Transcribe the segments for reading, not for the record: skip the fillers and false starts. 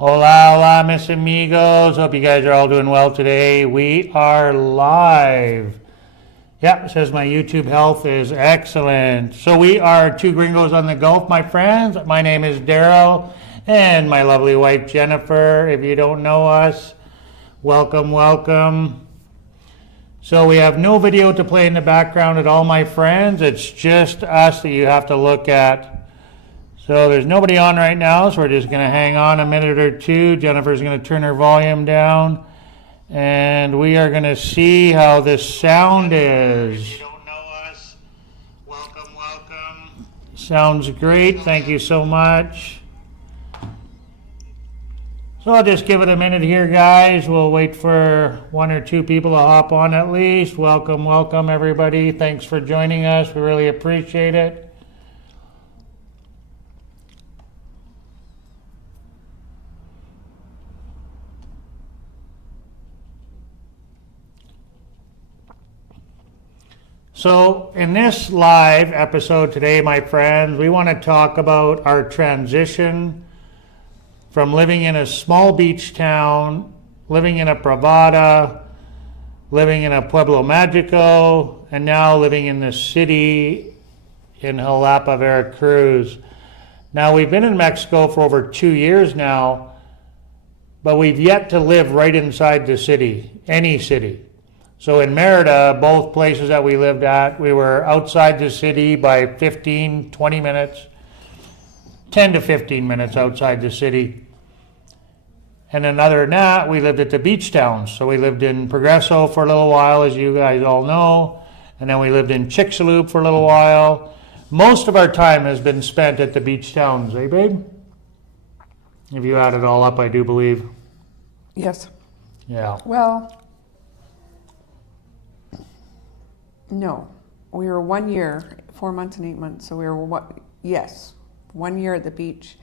Hola, hola, mis amigos. Hope you guys are all doing well today. We are live. Yeah, it says my YouTube health is excellent. So we are two gringos on the Gulf, my friends. My name is Daryl, and my lovely wife Jennifer. If you don't know us, welcome, welcome. So we have no video to play in the background at all, my friends. It's just us that you have to look at. So there's nobody on right now, so we're just going to hang on a minute or two. Jennifer's going to turn her volume down, and we are going to see how this sound is. If you don't know us, welcome, welcome. Sounds great. Thank you so much. So I'll just give it a minute here, guys. We'll wait for one or two people to hop on at least. Welcome, welcome, everybody. Thanks for joining us. We really appreciate it. So in this live episode today, my friends, we want to talk about our transition from living in a small beach town, living in a Pravada, living in a Pueblo Magico, and now living in the city in Xalapa, Veracruz. Now, we've been in Mexico for over 2 years now, but we've yet to live right inside the city, any city. So in Merida, both places that we lived at, we were outside the city by 15, 20 minutes, 10 to 15 minutes outside the city. And then other than that, we lived at the beach towns. So we lived in Progreso for a little while, as you guys all know. And then we lived in Xalapa for a little while. Most of our time has been spent at the beach towns, eh, babe? If you add it all up, I do believe. Yes. Yeah. Well, no. We were 1 year, 4 months and 8 months. So we were, 1 year at the beach.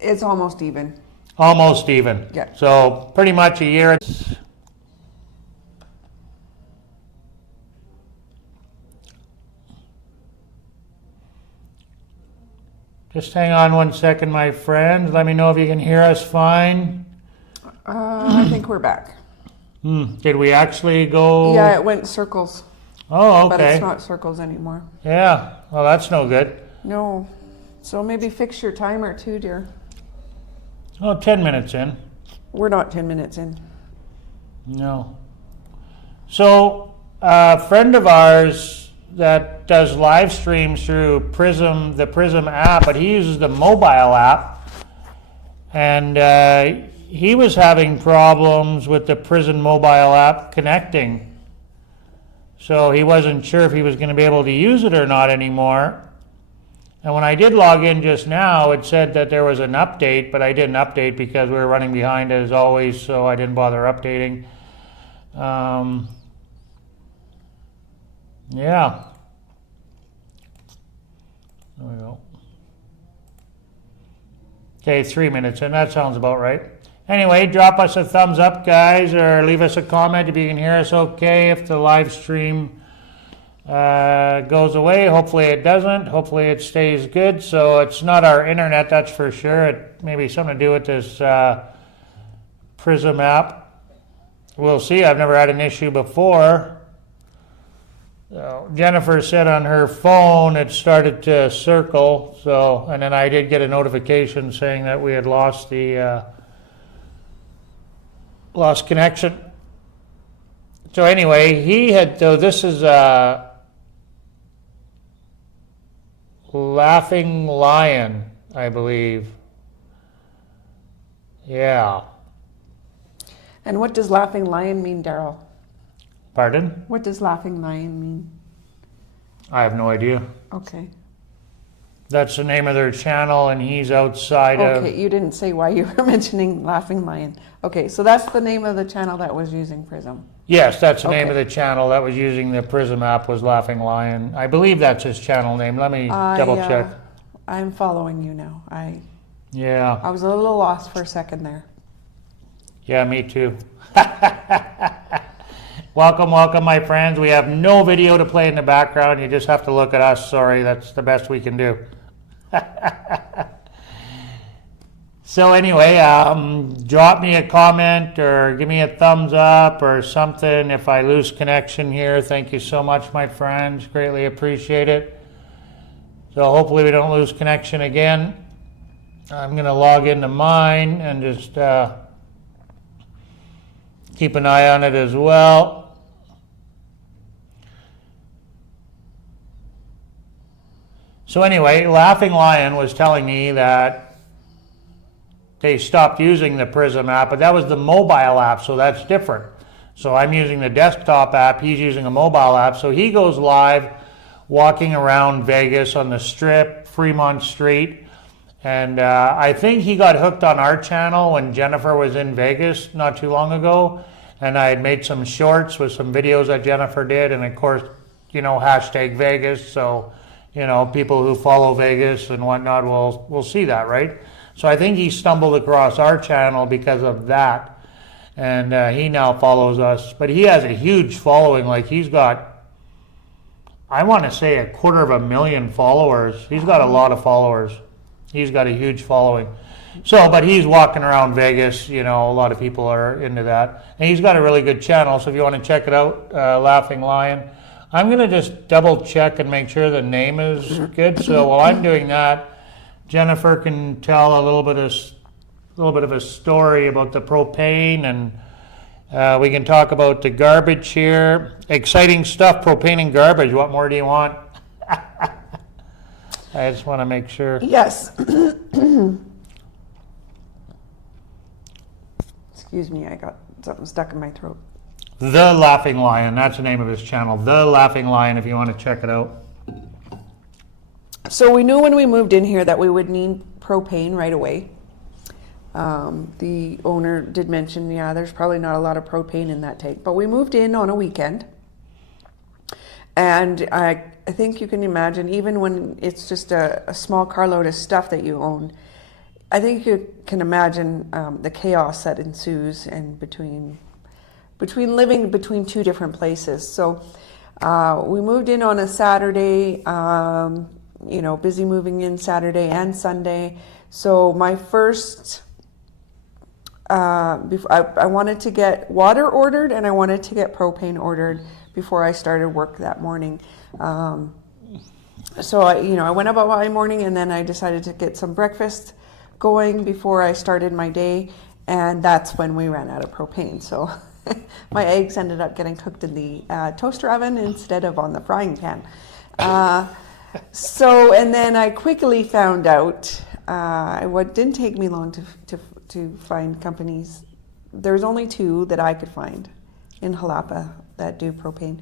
It's almost even. Almost even. Yeah. So pretty much a year. Just hang on 1 second, my friends. Let me know if you can hear us fine. I think we're back. Did we actually go? Yeah, it went circles. Oh, okay. But it's not circles anymore. Yeah. Well, that's no good. No. So maybe fix your timer too, dear. Oh, 10 minutes in. We're not 10 minutes in. No. So, a friend of ours that does live streams through Prism, the Prism app, but he uses the mobile app, and he was having problems with the Prism mobile app connecting. So he wasn't sure if he was going to be able to use it or not anymore. And when I did log in just now, it said that there was an update, but I didn't update because we were running behind as always, so I didn't bother updating. Yeah. There we go. Okay, 3 minutes in. That sounds about right. Anyway, drop us a thumbs up, guys, or leave us a comment if you can hear us okay. If the live stream goes away, hopefully it doesn't. Hopefully it stays good. So it's not our internet, that's for sure. It may be something to do with this Prism app. We'll see. I've never had an issue before. Jennifer said on her phone it started to circle. So, and then I did get a notification saying that we had lost the lost connection. So anyway, he had. So this is Laughing Lion, I believe. Yeah. And what does Laughing Lion mean, Daryl? Pardon? What does Laughing Lion mean? I have no idea. Okay. That's the name of their channel, and he's outside of... Okay, you didn't say why you were mentioning Laughing Lion. Okay, so that's the name of the channel that was using Prism. Yes, that's the name of Okay. the channel that was using the Prism app, was Laughing Lion. I believe that's his channel name. Let me double check. I'm following you now. Yeah. I was a little lost for a second there. Yeah, me too. Welcome, welcome, my friends. We have no video to play in the background. You just have to look at us. Sorry, that's the best we can do. So anyway, drop me a comment or give me a thumbs up or something if I lose connection here. Thank you so much, my friends. Greatly appreciate it. So hopefully we don't lose connection again. I'm going to log into mine and just keep an eye on it as well. So anyway, Laughing Lion was telling me that they stopped using the Prism app, but that was the mobile app, so that's different. So I'm using the desktop app, he's using a mobile app. So he goes live walking around Vegas on the Strip, Fremont Street. And I think he got hooked on our channel when Jennifer was in Vegas not too long ago. And I had made some shorts with some videos that Jennifer did. And of course, hashtag Vegas. So, people who follow Vegas and whatnot will see that, right? So I think he stumbled across our channel because of that. And he now follows us. But he has a huge following. Like he's got, I want to say 250,000 followers. He's got a lot of followers. He's got a huge following. So, but he's walking around Vegas, a lot of people are into that. And he's got a really good channel, so if you want to check it out, Laughing Lion. I'm going to just double check and make sure the name is good. So while I'm doing that, Jennifer can tell a little bit of a story about the propane, and we can talk about the garbage here. Exciting stuff, propane and garbage. What more do you want? I just want to make sure. Yes. Excuse me, I got something stuck in my throat. The Laughing Lion, that's the name of his channel. The Laughing Lion, if you want to check it out. So we knew when we moved in here that we would need propane right away. The owner did mention, there's probably not a lot of propane in that tank, but we moved in on a weekend. And I think you can imagine, even when it's just a small carload of stuff that you own, I think you can imagine the chaos that ensues and between living between two different places. So we moved in on a Saturday, busy moving in Saturday and Sunday. So my first, I wanted to get water ordered and I wanted to get propane ordered before I started work that morning. So I went about my morning and then I decided to get some breakfast going before I started my day, and that's when we ran out of propane. So my eggs ended up getting cooked in the toaster oven instead of on the frying pan. And then I quickly found out, what didn't take me long to find companies. There's only 2 that I could find in Xalapa that do propane.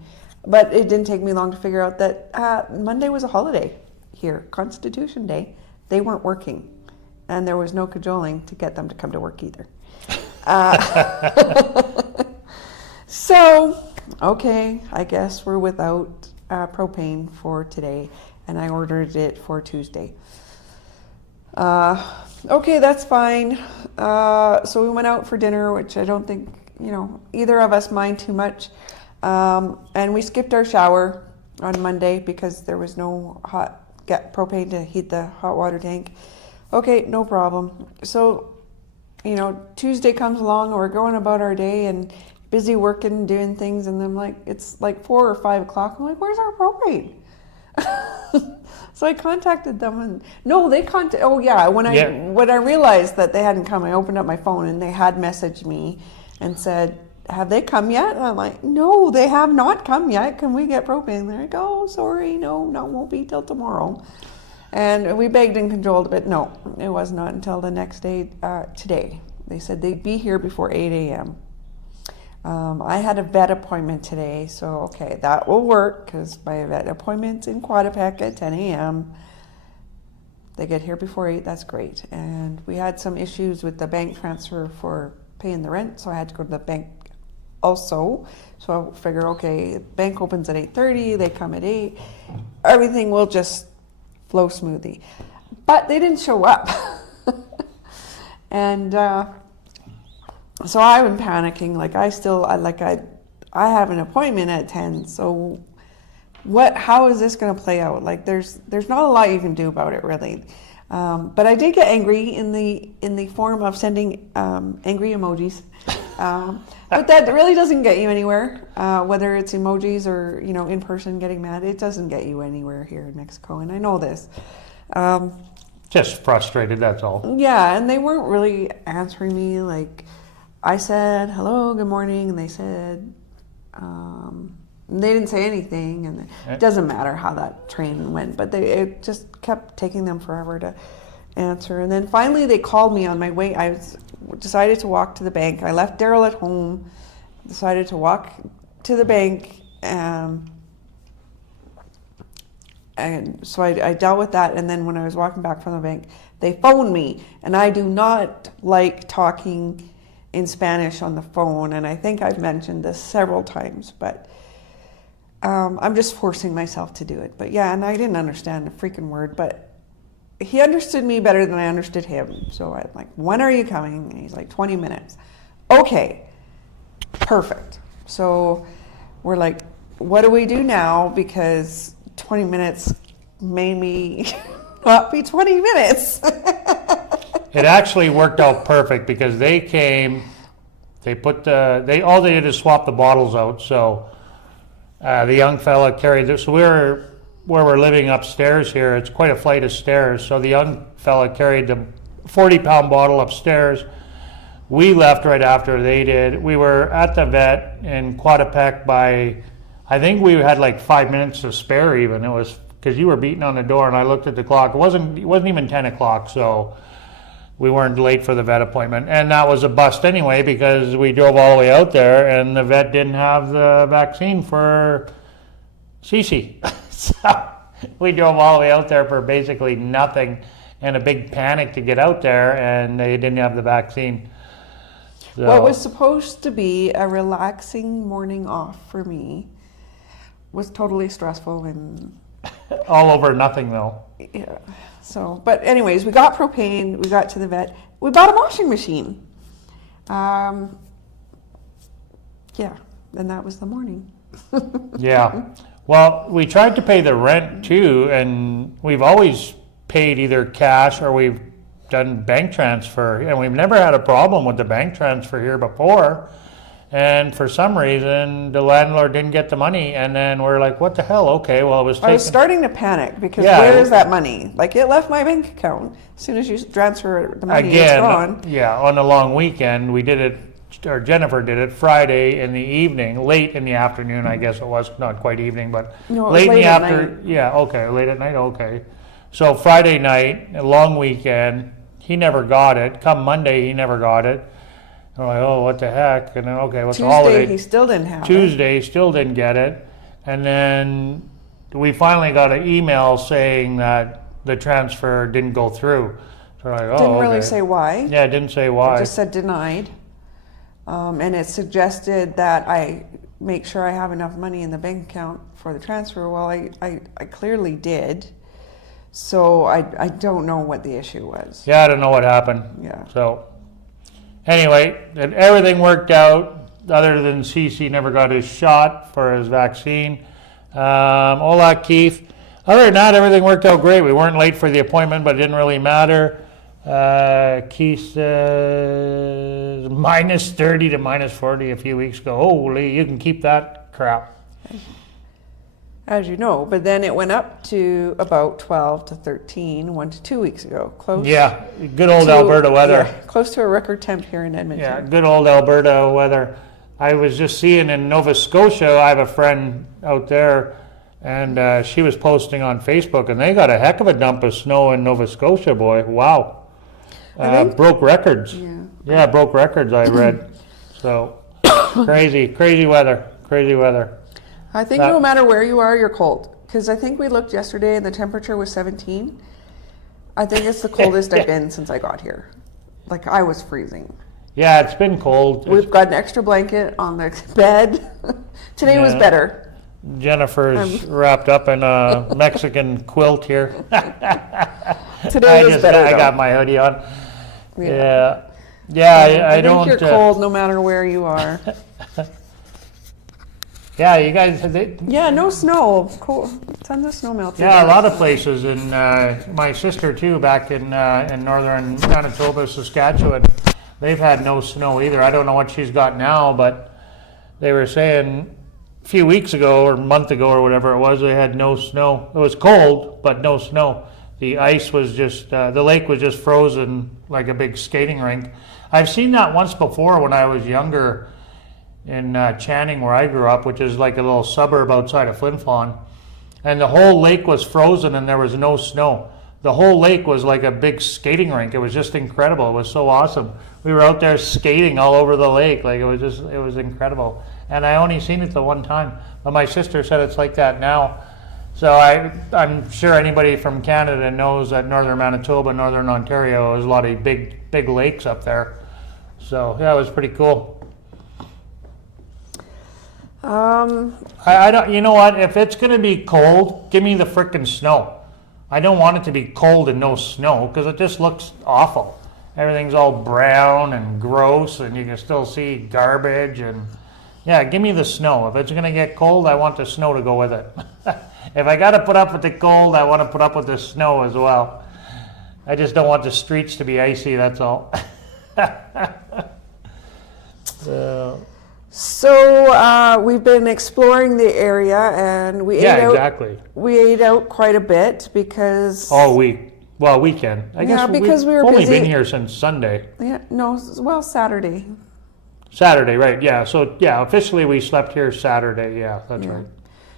But it didn't take me long to figure out that Monday was a holiday here, Constitution Day. They weren't working, and there was no cajoling to get them to come to work either. So, okay, I guess we're without propane for today, and I ordered it for Tuesday. Okay, that's fine. So we went out for dinner, which I don't think, either of us mind too much. And we skipped our shower on Monday because there was no propane to heat the hot water tank. Okay, no problem. So, Tuesday comes along, we're going about our day and busy working, doing things, and I'm like, it's like 4 or 5 o'clock. I'm like, where's our propane? So I contacted them, and no, they contacted. Oh yeah, when I realized that they hadn't come, I opened up my phone and they had messaged me and said, have they come yet? And I'm like, no, they have not come yet. Can we get propane? They're like, oh, sorry, no, won't be till tomorrow. And we begged and cajoled, but no, it was not until the next day, today. They said they'd be here before 8 a.m. I had a vet appointment today, so okay, that will work because my vet appointment's in Quadapec at 10 a.m. They get here before 8, that's great. And we had some issues with the bank transfer for paying the rent, so I had to go to the bank also. So I figure, okay, bank opens at 8:30, they come at 8, everything will just flow smoothly. But they didn't show up. And so I've been panicking. I have an appointment at 10. So how is this going to play out? Like there's not a lot you can do about it really. But I did get angry in the form of sending angry emojis. But that really doesn't get you anywhere. Whether it's emojis or in person getting mad, it doesn't get you anywhere here in Mexico, and I know this. Just frustrated, that's all. Yeah, and they weren't really answering me. Like I said, hello, good morning, and they said, they didn't say anything, and it doesn't matter how that train went, but it just kept taking them forever to answer. And then finally they called me on my way. I decided to walk to the bank. I left Daryl at home, decided to walk to the bank, and so I dealt with that. And then when I was walking back from the bank, they phoned me, and I do not like talking in Spanish on the phone, and I think I've mentioned this several times, but I'm just forcing myself to do it. But yeah, and I didn't understand a freaking word, but he understood me better than I understood him. So I'm like, when are you coming? And he's like, 20 minutes. Okay, perfect. So we're like, what do we do now? Because 20 minutes made me not be 20 minutes. It actually worked out perfect because they came, all they did is swap the bottles out. So the young fella carried this. So where we're living upstairs here, it's quite a flight of stairs. So the young fella carried the 40-pound bottle upstairs. We left right after they did. We were at the vet in Coatepec by, I think we had like 5 minutes to spare even. It was because you were beating on the door and I looked at the clock. It wasn't even 10 o'clock, so we weren't late for the vet appointment. And that was a bust anyway because we drove all the way out there and the vet didn't have the vaccine for Cece. So we drove all the way out there for basically nothing and a big panic to get out there, and they didn't have the vaccine. So, what was supposed to be a relaxing morning off for me was totally stressful and all over nothing though. Yeah. So, but anyways, we got propane, we got to the vet, we bought a washing machine. Yeah, and that was the morning. Yeah. Well, we tried to pay the rent too, and we've always paid either cash or we've done bank transfer, and we've never had a problem with the bank transfer here before. And for some reason, the landlord didn't get the money, and then we're like, what the hell? Okay, well, it was taken. I was starting to panic because where is that money? Like, it left my bank account. As soon as you transfer the money, it's gone. Yeah, on a long weekend, we did it, or Jennifer did it Friday in the evening, late in the afternoon, I guess it was, not quite evening, but no, late in the afternoon. Yeah, okay, late at night, okay. So Friday night, a long weekend, he never got it. Come Monday, he never got it. I'm like, oh, what the heck? And then, okay, what's the holiday? Tuesday, he still didn't have it. Tuesday, still didn't get it. And then we finally got an email saying that the transfer didn't go through. So we're like, oh, didn't really okay. say why. Yeah, it didn't say why. It just said denied. And it suggested that I make sure I have enough money in the bank account for the transfer. Well, I clearly did. So I don't know what the issue was. Yeah, I don't know what happened. Yeah. So anyway, everything worked out other than CC never got his shot for his vaccine. Hola, Keith. Other than that, everything worked out great. We weren't late for the appointment, but it didn't really matter. Keith says minus 30 to minus 40 a few weeks ago. Holy, you can keep that crap. As you know, but then it went up to about 12 to 13 1 to 2 weeks ago. Close. Yeah, good old Alberta weather. Yeah, close to a record temp here in Edmonton. Yeah, good old Alberta weather. I was just seeing in Nova Scotia, I have a friend out there, and she was posting on Facebook, and they got a heck of a dump of snow in Nova Scotia, boy. Wow. Broke records. Yeah, broke records, I read. So, crazy weather. I think no matter where you are, you're cold. Because I think we looked yesterday and the temperature was 17. I think it's the coldest I've been since I got here. Like, I was freezing. Yeah, it's been cold. We've got an extra blanket on the bed. Today was better. Jennifer's wrapped up in a Mexican quilt here. Today was better. I got my hoodie on. Yeah. I think don't. You're cold no matter where you are. Yeah, you guys, Yeah, no snow. Cool. Tons of snow melted. yeah, a lot of places, and my sister too, back in northern Manitoba, Saskatchewan, they've had no snow either. I don't know what she's got now, but they were saying a few weeks ago or a month ago or whatever it was, they had no snow. It was cold, but no snow. The ice was just, the lake was just frozen like a big skating rink. I've seen that once before when I was younger in Channing, where I grew up, which is like a little suburb outside of Flin Flon. And the whole lake was frozen and there was no snow. The whole lake was like a big skating rink. It was just incredible. It was so awesome. We were out there skating all over the lake. Like it was incredible. And I only seen it the one time. But my sister said it's like that now. So I'm sure anybody from Canada knows that northern Manitoba, northern Ontario, there's a lot of big lakes up there. So yeah, it was pretty cool. I don't. You know what? If it's gonna be cold, give me the frickin' snow. I don't want it to be cold and no snow because it just looks awful. Everything's all brown and gross, and you can still see garbage. And yeah, give me the snow. If it's gonna get cold, I want the snow to go with it. If I gotta put up with the cold, I want to put up with the snow as well. I just don't want the streets to be icy. That's all. So we've been exploring the area, and we ate out. Exactly. We ate out quite a bit because. All week. Well, weekend. I guess because we were only busy. been here since Sunday. Yeah, no, well, Saturday. Saturday, right? Yeah. So yeah, officially we slept here Saturday. Yeah, that's right.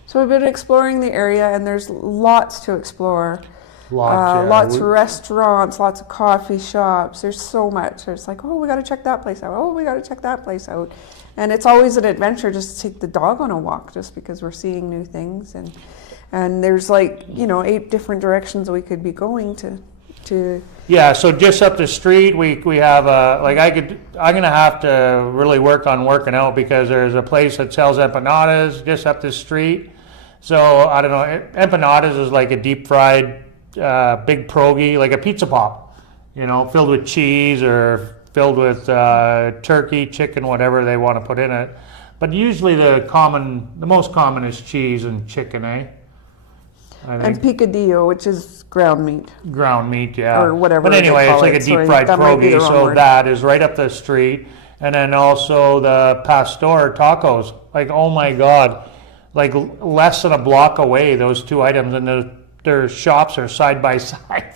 So we've been exploring the area, and there's lots to explore. Lots of restaurants, lots of coffee shops. There's so much. It's like, oh, we got to check that place out. Oh, we got to check that place out. And it's always an adventure just to take the dog on a walk, just because we're seeing new things. And there's 8 different directions we could be going to. Yeah. So just up the street, we have I'm gonna have to really work on working out because there's a place that sells empanadas just up the street. So I don't know. Empanadas is like a deep fried big pierogi, like a pizza pop, filled with cheese or filled with turkey, chicken, whatever they want to put in it. But usually the most common is cheese and chicken, And picadillo, which is ground meat. Ground meat, yeah. Or whatever. But anyway, it's like a deep fried pierogi, so that is right up the street. And then also the pastor tacos. Like, oh my God, like less than a block away, those two items, and their shops are side by side.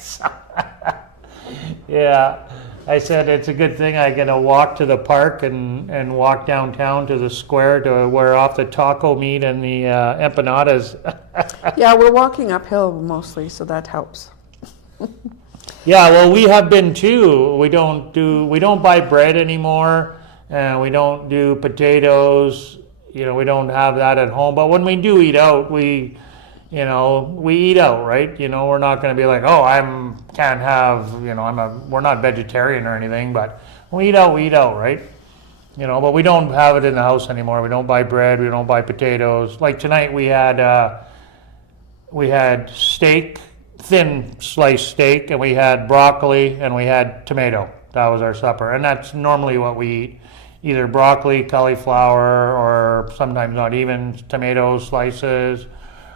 Yeah. I said it's a good thing I get to walk to the park and walk downtown to the square to wear off the taco meat and the empanadas. Yeah, we're walking uphill mostly, so that helps. Yeah, well, we have been too. We don't buy bread anymore, and we don't do potatoes. We don't have that at home. But when we do eat out, we eat out, right? We're not going to be like, oh, we're not vegetarian or anything, but when we eat out, right? But we don't have it in the house anymore. We don't buy bread. We don't buy potatoes. Like tonight we had steak, thin sliced steak, and we had broccoli and we had tomato. That was our supper. And that's normally what we eat. Either broccoli, cauliflower, or sometimes not even tomato slices,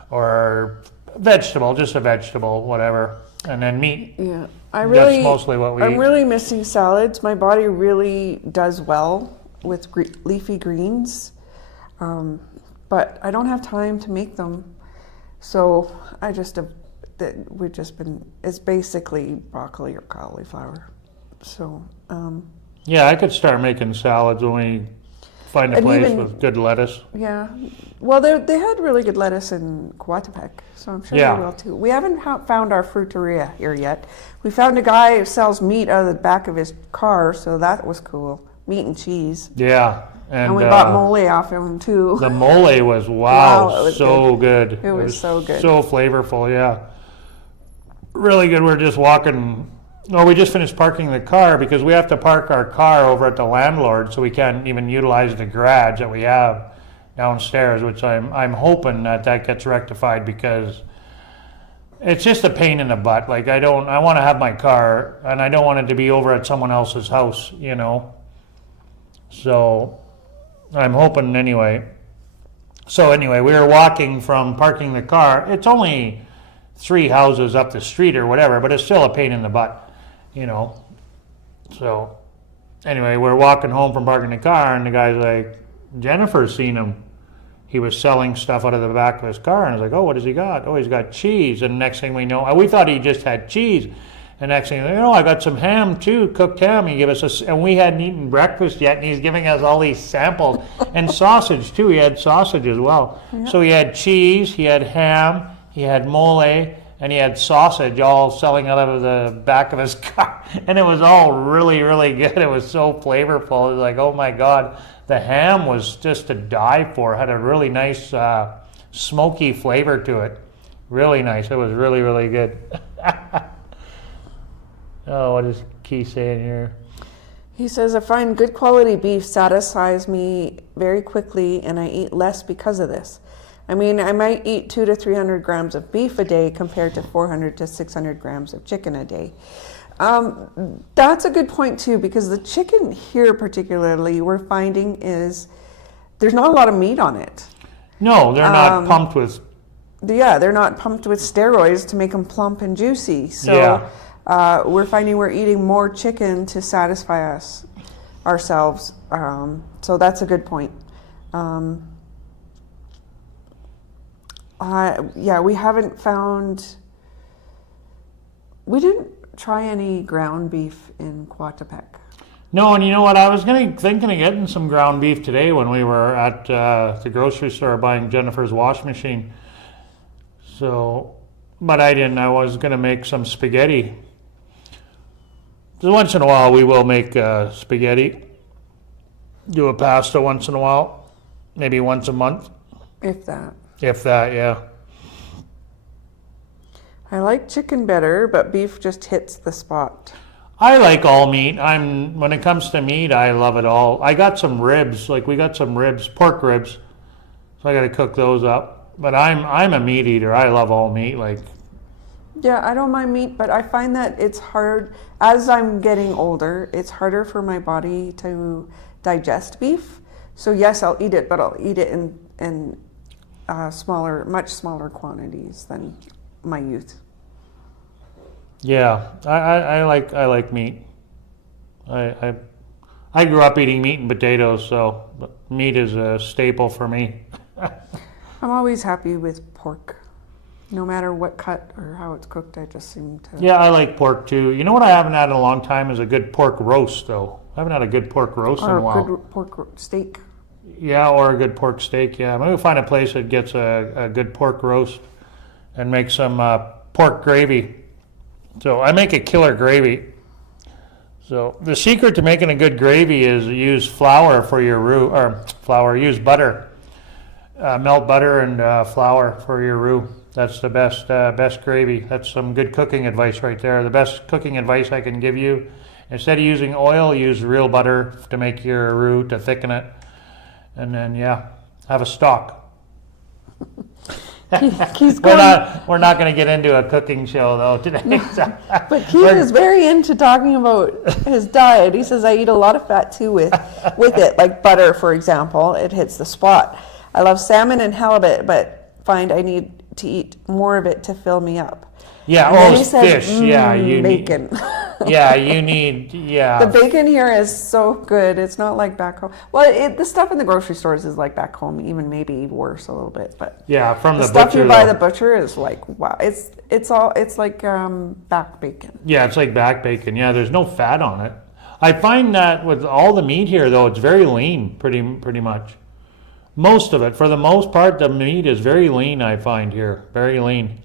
or just a vegetable, whatever, and then meat. Yeah, that's mostly what we eat. I'm really missing salads. My body really does well with leafy greens, but I don't have time to make them. So it's basically broccoli or cauliflower. So. Yeah, I could start making salads when we find a place with good lettuce. Yeah. Well, they had really good lettuce in Coatepec, so I'm sure they will too. We haven't found our fruiteria here yet. We found a guy who sells meat out of the back of his car, so that was cool. Meat and cheese. Yeah. And we bought mole off him too. The mole was, wow, it was so good. It was so good. So flavorful, yeah. Really good. We're just walking. No, we just finished parking the car because we have to park our car over at the landlord, so we can't even utilize the garage that we have downstairs, which I'm hoping that gets rectified because it's just a pain in the butt. Like I want to have my car and I don't want it to be over at someone else's house, So I'm hoping anyway. So anyway, we were walking from parking the car. It's only 3 houses up the street or whatever, but it's still a pain in the butt, you know. So anyway, we're walking home from parking the car, and the guy's like, Jennifer's seen him. He was selling stuff out of the back of his car, and I was like, oh, what has he got? Oh, he's got cheese. And next thing we know, we thought he just had cheese. And next thing you know, I got some ham too, cooked ham. He gave us and we hadn't eaten breakfast yet, and he's giving us all these samples. And sausage too, he had sausage as well. Yeah. So he had cheese, he had ham, he had mole, and he had sausage all selling out of the back of his car. And it was all really, really good. It was so flavorful. It was like, oh my God. The ham was just to die for. It had a really nice smoky flavor to it. Really nice. It was really, really good. Oh, what is Keith saying here? He says, I find good quality beef satisfies me very quickly, and I eat less because of this. I mean, I might eat 200 to 300 grams of beef a day compared to 400 to 600 grams of chicken a day. That's a good point too, because the chicken here particularly we're finding is there's not a lot of meat on it. No, they're not pumped with. Yeah, they're not pumped with steroids to make them plump and juicy. So we're finding we're eating more chicken to satisfy ourselves. So that's a good point. We haven't found. We didn't try any ground beef in Coatepec. No, and you know what? I was thinking of getting some ground beef today when we were at the grocery store buying Jennifer's wash machine. So, but I didn't. I was going to make some spaghetti. So once in a while, we will make spaghetti. Do a pasta once in a while, maybe once a month. If that. If that, yeah. I like chicken better, but beef just hits the spot. I like all meat. When it comes to meat, I love it all. I got some ribs, we got some ribs, pork ribs. So I got to cook those up. But I'm a meat eater. I love all meat. Yeah, I don't mind meat, but I find that it's hard as I'm getting older. It's harder for my body to digest beef. So yes, I'll eat it, but I'll eat it in much smaller quantities than my youth. Yeah, I like meat. I grew up eating meat and potatoes, so meat is a staple for me. I'm always happy with pork, no matter what cut or how it's cooked. I just seem to. Yeah, I like pork too. You know what I haven't had in a long time is a good pork roast, though. I haven't had a good pork roast in a while. Or a good pork steak. Yeah, or a good pork steak. Yeah, maybe we'll find a place that gets a good pork roast and make some pork gravy. So I make a killer gravy. So the secret to making a good gravy is use flour for your roux, use butter. Melt butter and flour for your roux. That's the best gravy. That's some good cooking advice right there. The best cooking advice I can give you, instead of using oil, use real butter to make your roux, to thicken it. And then, have a stock. We're not going to get into a cooking show though today. No, but Keith is very into talking about his diet. He says I eat a lot of fat too with it, like butter, for example. It hits the spot. I love salmon and halibut, but find I need to eat more of it to fill me up. Yeah, fish. You bacon. You need. The bacon here is so good. It's not like back home. Well, the stuff in the grocery stores is like back home, even maybe worse a little bit. But from the stuff butcher, you buy the butcher is like wow. It's like back bacon. Yeah, it's like back bacon. Yeah, there's no fat on it. I find that with all the meat here, though, it's very lean, pretty much. Most of it, for the most part, the meat is very lean. I find here, very lean.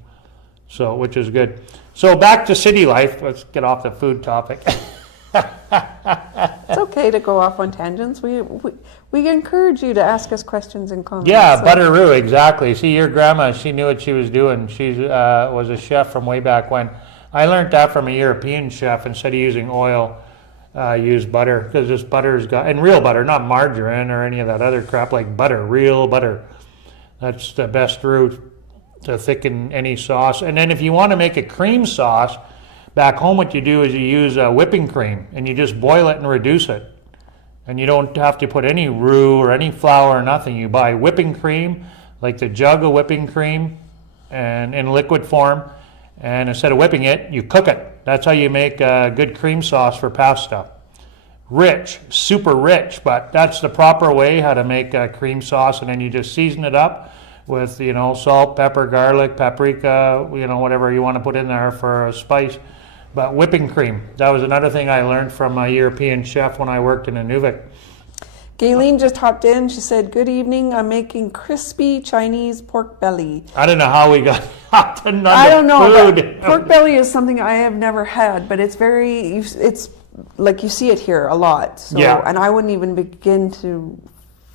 So, which is good. So back to city life. Let's get off the food topic. It's okay to go off on tangents. We encourage you to ask us questions and comments. Yeah, so. Butteroo, exactly. See, your grandma, she knew what she was doing. She was a chef from way back when. I learned that from a European chef. Instead of using oil, use butter, because this butter's got, and real butter, not margarine or any of that other crap, like butter, real butter. That's the best route to thicken any sauce. And then if you want to make a cream sauce, back home what you do is you use whipping cream and you just boil it and reduce it. And you don't have to put any roux or any flour or nothing. You buy whipping cream, like the jug of whipping cream, and in liquid form. And instead of whipping it, you cook it. That's how you make a good cream sauce for pasta. Rich, super rich, but that's the proper way how to make a cream sauce. And then you just season it up with, salt, pepper, garlic, paprika, whatever you want to put in there for a spice. But whipping cream, that was another thing I learned from a European chef when I worked in Inuvik. Gayleen just hopped in. She said, "Good evening. I'm making crispy Chinese pork belly." I don't know how we got to none I don't know, food. but pork belly is something I have never had, but it's like you see it here a lot. So, Yeah. And I wouldn't even begin to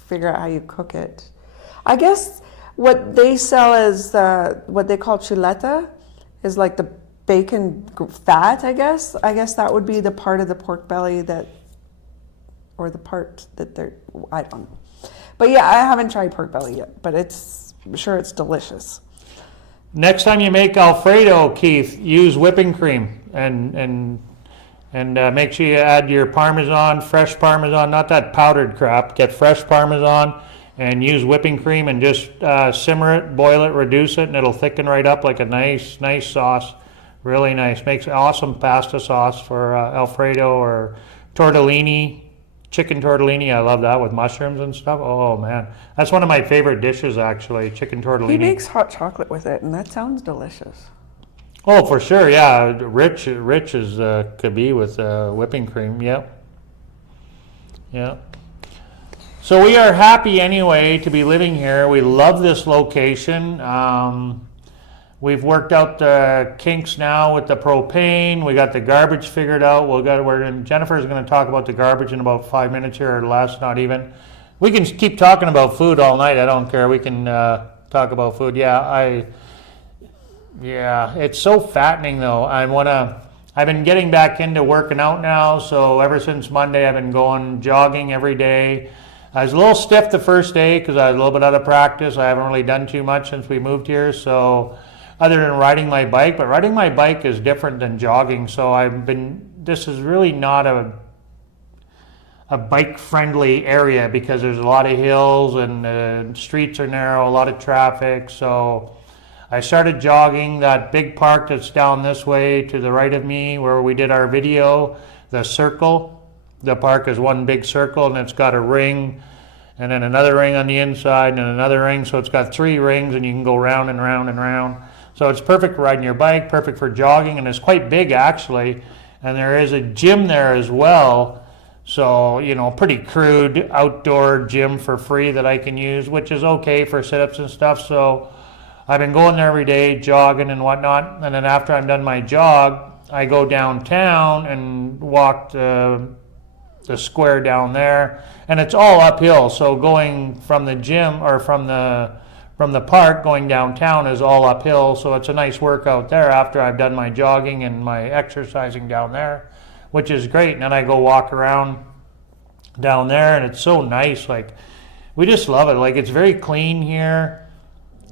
figure out how you cook it. I guess what they sell as what they call chuleta is like the bacon fat, I guess. I guess that would be the part of the pork belly or the part that I don't know. But yeah, I haven't tried pork belly yet, but I'm sure it's delicious. Next time you make Alfredo, Keith, use whipping cream and make sure you add your Parmesan, fresh Parmesan, not that powdered crap. Get fresh Parmesan and use whipping cream and just simmer it, boil it, reduce it, and it'll thicken right up like a nice sauce. Really nice. Makes awesome pasta sauce for Alfredo or tortellini. Chicken tortellini, I love that with mushrooms and stuff. Oh man, that's one of my favorite dishes actually, chicken tortellini. He makes hot chocolate with it, and that sounds delicious. Oh, for sure, yeah. Rich as could be with whipping cream. Yep. Yeah. So we are happy anyway to be living here. We love this location. We've worked out the kinks now with the propane. We got the garbage figured out. Jennifer's going to talk about the garbage in about 5 minutes here or less, not even. We can keep talking about food all night. I don't care. We can talk about food. Yeah, it's so fattening though. I've been getting back into working out now. So ever since Monday, I've been going jogging every day. I was a little stiff the first day because I was a little bit out of practice. I haven't really done too much since we moved here. So other than riding my bike, but riding my bike is different than jogging. So this is really not a bike friendly area because there's a lot of hills and the streets are narrow, a lot of traffic. So I started jogging that big park that's down this way to the right of me where we did our video, the circle. The park is one big circle and it's got a ring and then another ring on the inside and another ring. So it's got 3 rings and you can go round and round and round. So it's perfect for riding your bike, perfect for jogging, and it's quite big actually. And there is a gym there as well. So, pretty crude outdoor gym for free that I can use, which is okay for sit-ups and stuff. So I've been going there every day, jogging and whatnot. And then after I'm done my jog, I go downtown and walk the square down there. And it's all uphill. So going from the gym or from the park going downtown is all uphill, so it's a nice workout there after I've done my jogging and my exercising down there, which is great. And then I go walk around down there and it's so nice. Like, we just love it. Like, it's very clean here.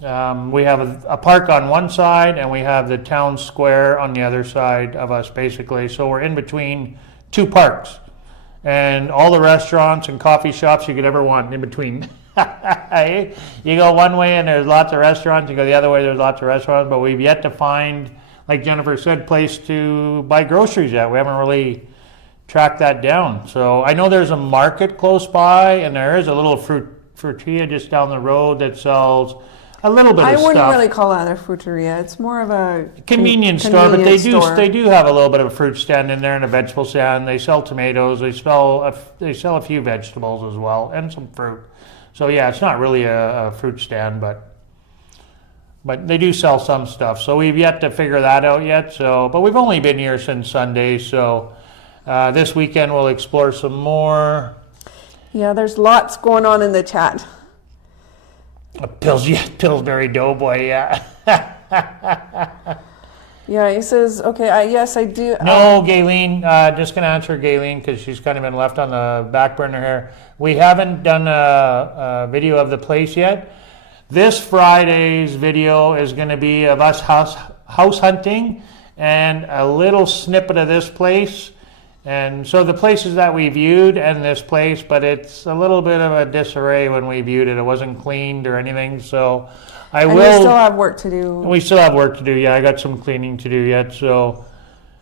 We have a park on one side and we have the town square on the other side of us basically. So we're in between 2 parks and all the restaurants and coffee shops you could ever want in between. You go one way and there's lots of restaurants, you go the other way, there's lots of restaurants, but we've yet to find, like Jennifer said, place to buy groceries yet. We haven't really tracked that down. So I know there's a market close by and there is a little fruiteria just down the road that sells a little bit of stuff. I wouldn't really call that a fruiteria. It's more of a convenience store, but they do have a little bit of a fruit stand in there and a vegetable stand. They sell tomatoes, they sell a few vegetables as well and some fruit. So yeah, it's not really a fruit stand, but they do sell some stuff. So we've yet to figure that out yet. So, but we've only been here since Sunday. So this weekend we'll explore some more. Yeah, there's lots going on in the chat. Pillsbury Doughboy, yeah. Yeah, he says, okay, yes, I do. No, Gayleen, just going to answer Gayleen because she's kind of been left on the back burner here. We haven't done a video of the place yet. This Friday's video is going to be of us house hunting and a little snippet of this place And so the places that we viewed and this place, but it's a little bit of a disarray when we viewed it. It wasn't cleaned or anything, so And we still have work to do. We still have work to do, yeah. I got some cleaning to do yet, so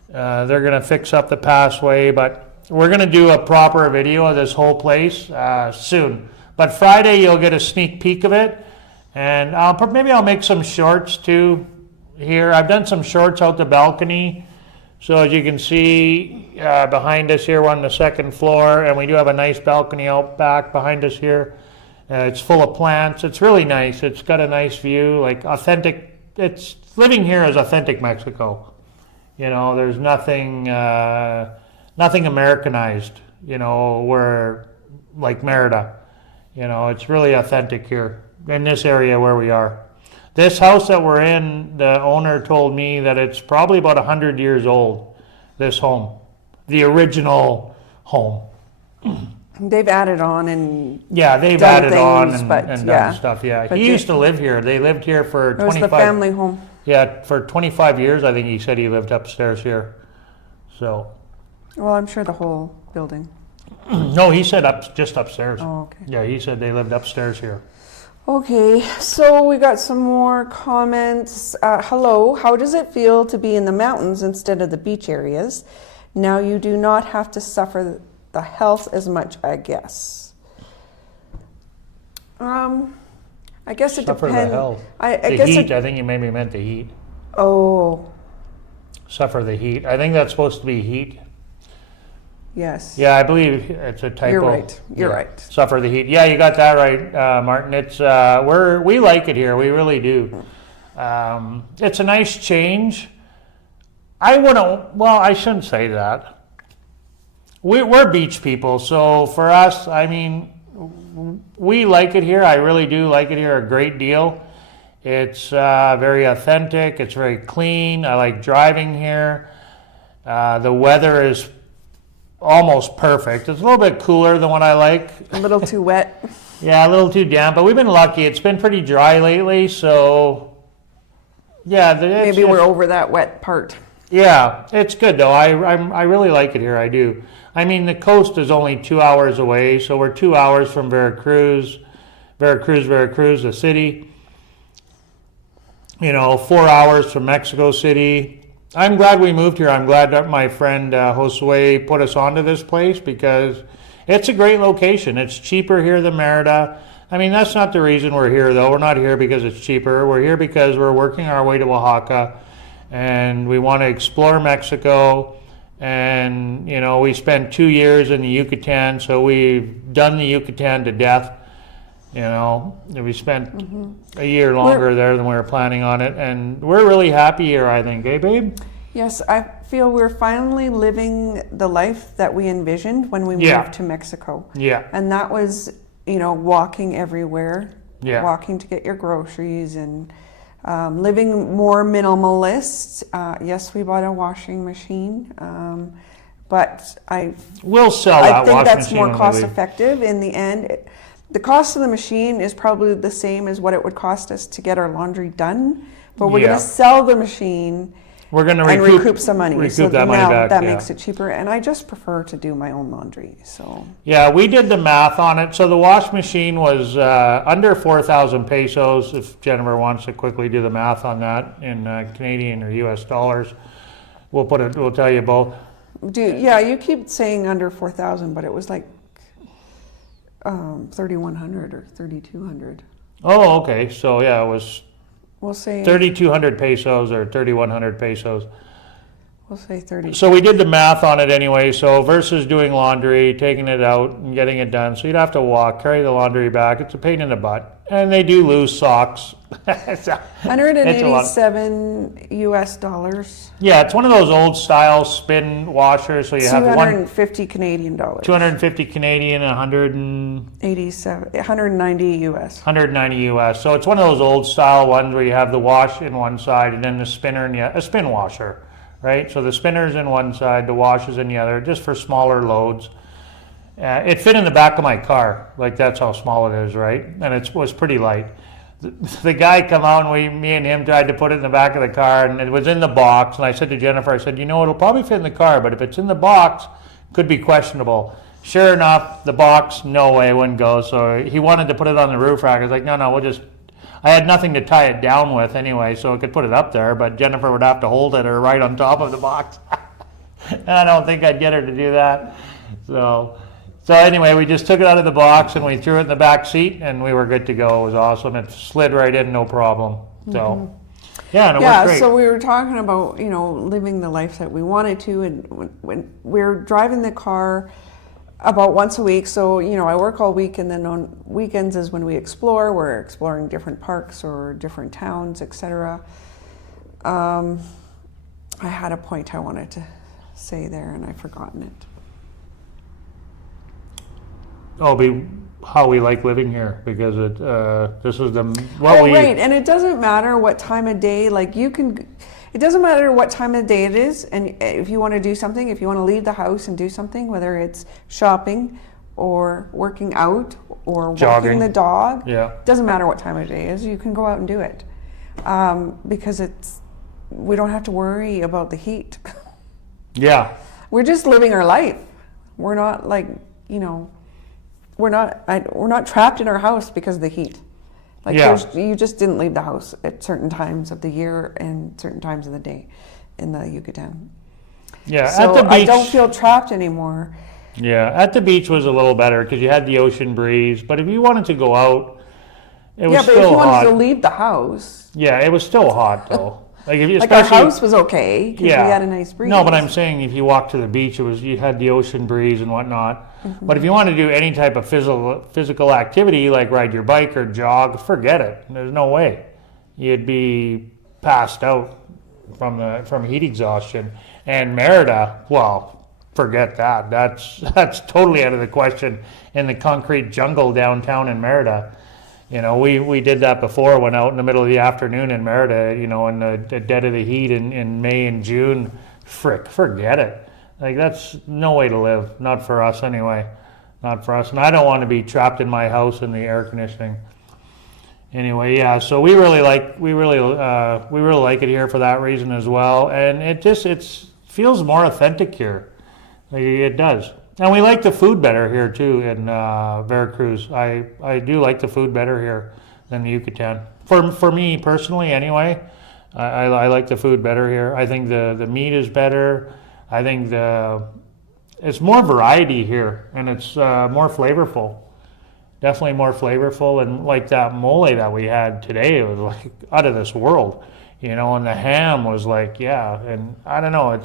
they're going to fix up the passway, but we're going to do a proper video of this whole place soon. But Friday, you'll get a sneak peek of it, and maybe I'll make some shorts too here. I've done some shorts out the balcony. So as you can see behind us here, we're on the second floor, and we do have a nice balcony out back behind us here. It's full of plants. It's really nice. It's got a nice view, like authentic. It's living here is authentic Mexico. You know, there's nothing Americanized. You know, where like Merida. You know, it's really authentic here in this area where we are. This house that we're in, the owner told me that it's probably about 100 years old, this home, the original home. They've added on and yeah, they've done added things, on and, but, and yeah. done stuff, yeah. But He used to live here. They lived here for It was 25 the family home. Yeah, for 25 years, I think he said he lived upstairs here. So, Well, I'm sure the whole building. no, he said just upstairs. Oh, okay. Yeah, he said they lived upstairs here. Okay, so we got some more comments. Hello, how does it feel to be in the mountains instead of the beach areas? Now you do not have to suffer the health as much, I guess. I guess it Suffer depends. the health. I The guess heat, I think you maybe meant the heat. Oh, Suffer the heat. I think that's supposed to be heat. yes. Yeah, I believe it's a typo. You're right. You're Yeah. right. Suffer the heat. Yeah, you got that right, Martin. It's we like it here. We really do. It's a nice change. I shouldn't say that. We're beach people, so for us, I mean, we like it here. I really do like it here a great deal. It's very authentic. It's very clean. I like driving here. The weather is almost perfect. It's a little bit cooler than what I like. A little too wet. Yeah, a little too damp, but we've been lucky. It's been pretty dry lately, so yeah. Maybe we're over that wet part. Yeah, it's good though. I really like it here. I do. I mean, the coast is only 2 hours away, so we're 2 hours from Veracruz, the city. You know, 4 hours from Mexico City. I'm glad we moved here. I'm glad that my friend Josue put us onto this place because it's a great location. It's cheaper here than Merida. I mean, that's not the reason we're here, though. We're not here because it's cheaper. We're here because we're working our way to Oaxaca, and we want to explore Mexico. And, you know, we spent 2 years in the Yucatan, so we've done the Yucatan to death. You know, we spent a year longer there than we were planning on it, and we're really happy here, I think. Eh, babe? Yes, I feel we're finally living the life that we envisioned when we moved to Mexico. Yeah. And that was, you know, walking everywhere, Yeah. walking to get your groceries and living more minimalist. Yes, we bought a washing machine, but We'll sell that I think washing that's machine more when we cost leave. effective in the end. The cost of the machine is probably the same as what it would cost us to get our laundry done, but we're Yeah. going to sell the machine We're going to and recoup some money. Recoup So that money now back, that yeah. makes it cheaper, and I just prefer to do my own laundry. So Yeah, we did the math on it. So the wash machine was under 4,000 pesos. If Jennifer wants to quickly do the math on that in Canadian or U.S. dollars, we'll tell you both. you keep saying under 4,000, but it was like 3,100 or 3,200. Oh, okay. So yeah, it was We'll say 3,200 pesos or 3,100 pesos. We'll say 30. So we did the math on it anyway. So versus doing laundry, taking it out and getting it done, so you'd have to walk, carry the laundry back. It's a pain in the butt, and they do lose socks. It's a- $187 US dollars. Yeah, it's one of those old style spin washers. So you have 250 Canadian dollars. 250 Canadian, 190 US. 190 US. So it's one of those old style ones where you have the wash in one side and then the spinner in a spin washer, right? So the spinner's in one side, the wash is in the other, just for smaller loads. It fit in the back of my car, like that's how small it is, right? And it was pretty light. The guy come out and me and him tried to put it in the back of the car, and it was in the box. And I said to Jennifer, I said, you know, it'll probably fit in the car, but if it's in the box, could be questionable. Sure enough, the box, no way, wouldn't go. So he wanted to put it on the roof rack. I was like, no, we'll just. I had nothing to tie it down with anyway, so I could put it up there. But Jennifer would have to hold it or right on top of the box. I don't think I'd get her to do that. So anyway, we just took it out of the box and we threw it in the back seat, and we were good to go. It was awesome. It slid right in, no problem. So. Yeah, and it was great. So we were talking about, living the life that we wanted to, and when we're driving the car about once a week. So, I work all week, and then on weekends is when we explore. We're exploring different parks or different towns, etc. I had a point I wanted to say there, and I've forgotten it. How we like living here, because this is right, and it doesn't matter what time of day. It doesn't matter what time of day it is, and if you want to do something, if you want to leave the house and do something, whether it's shopping or working out or jogging, walking the dog, it doesn't matter what time of day it is. You can go out and do it, because we don't have to worry about the heat. Yeah, we're just living our life. We're not we're not trapped in our house because of the heat. You just didn't leave the house at certain times of the year and certain times of the day in the Yucatan. Yeah, so at the beach, I don't feel trapped anymore. Yeah, at the beach was a little better because you had the ocean breeze. But if you wanted to go out, it was still hot. Yeah, but if you wanted to leave the house. Yeah, it was still hot though. Our house was okay because we had a nice breeze. No, but I'm saying if you walked to the beach, you had the ocean breeze and whatnot. Mm-hmm. But if you want to do any type of physical activity, like ride your bike or jog, forget it. There's no way. You'd be passed out from heat exhaustion. And Merida, well, forget that. That's totally out of the question in the concrete jungle downtown in Merida. We did that before, went out in the middle of the afternoon in Merida, in the dead of the heat in May and June. Forget it. That's no way to live. Not for us anyway. Not for us. And I don't want to be trapped in my house in the air conditioning. Anyway, yeah, so we really like it here for that reason as well. And it feels more authentic here. It does. And we like the food better here too in Veracruz. I do like the food better here than the Yucatan. For me personally, anyway, I like the food better here. I think the meat is better. I think it's more variety here, and it's more flavorful. Definitely more flavorful, and like that mole that we had today, it was like out of this world. And the ham was and I don't know,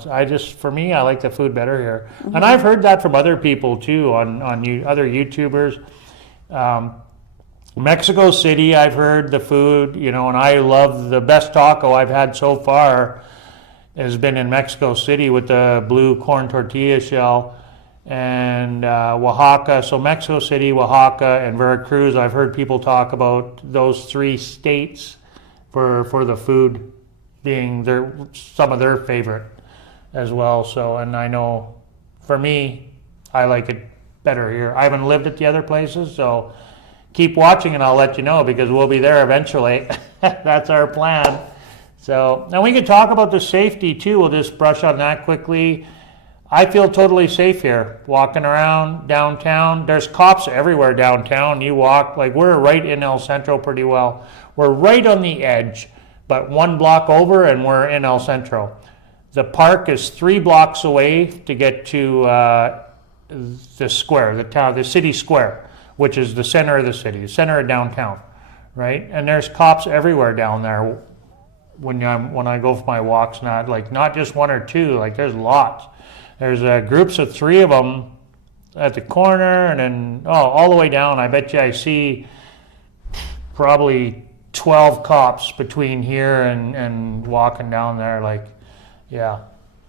for me, I like the food better here. Mm-hmm. And I've heard that from other people too, on other YouTubers. Mexico City, I've heard the food, and I love the best taco I've had so far has been in Mexico City with the blue corn tortilla shell. And Oaxaca, so Mexico City, Oaxaca, and Veracruz, I've heard people talk about those three states for the food being some of their favorite as well. So, and I know for me, I like it better here. I haven't lived at the other places, so keep watching and I'll let you know, because we'll be there eventually. That's our plan. So, and we could talk about the safety too. We'll just brush on that quickly. I feel totally safe here, walking around downtown. There's cops everywhere downtown. You walk, we're right in El Centro pretty well. We're right on the edge, but 1 block over and we're in El Centro. The park is 3 blocks away to get to the square, the city square, which is the center of the city, the center of downtown, right? And there's cops everywhere down there when I go for my walks, not just 1 or 2, there's lots. There's groups of 3 of them at the corner, and then all the way down. I bet you I see probably 12 cops between here and walking down there. Yeah,